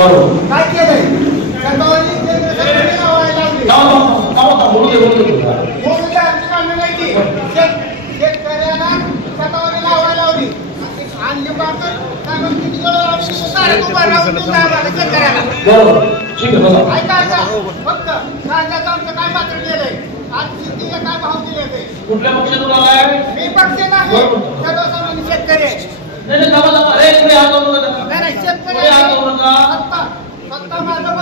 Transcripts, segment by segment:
बरोबर काय केलंय शतावरी केंद्र सरकारने लावायला लावली. बोलू द्या, आमची कामं नाही ती. शेतकऱ्याला शतावरी लावायला लावली आणि लिंबाचं काय म्हणते की सारे उभा राहून दूध द्यायला लागलं शेतकऱ्याला. बरोबर ठीक आहे बघा ऐका ऐका फक्त कांद्याचं आमचं काय मात्र केलंय आज शेतीला काय भाव दिले ते कुठल्या पक्षातून आलाय मी पक्ष नाही सर्वसामान्य शेतकरी आहे. नाही थांबा थांबा अरे पुढे हात लावू नका नाही शेतकरी पुढे हात लावू नका सत्ता माझं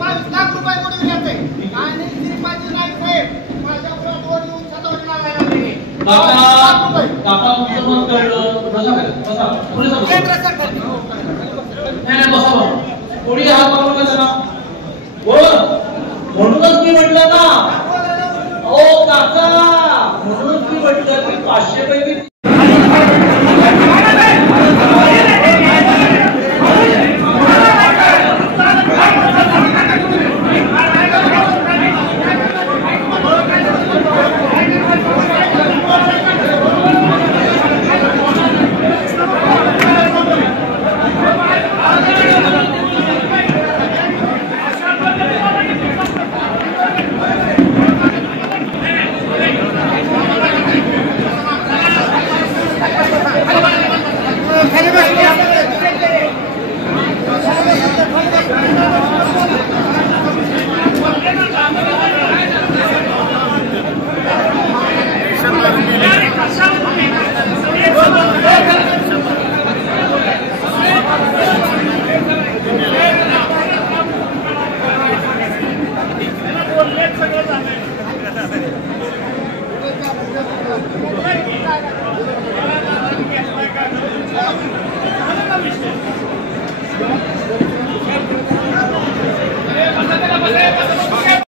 22 लाख रुपये कोणी येते आणि श्रीपाजी नाईक साहेब माझ्याकडे 2 येऊन शतावरी लावायला लागले. काका तुमचं मत कळलं बसा पुढे जा केंद्र सरकार नाही बसा पुढे हात लावू नका जरा बोल म्हणूनच मी म्हटलं ना ओ काका म्हणूनच मी म्हटलं की 500 पैकी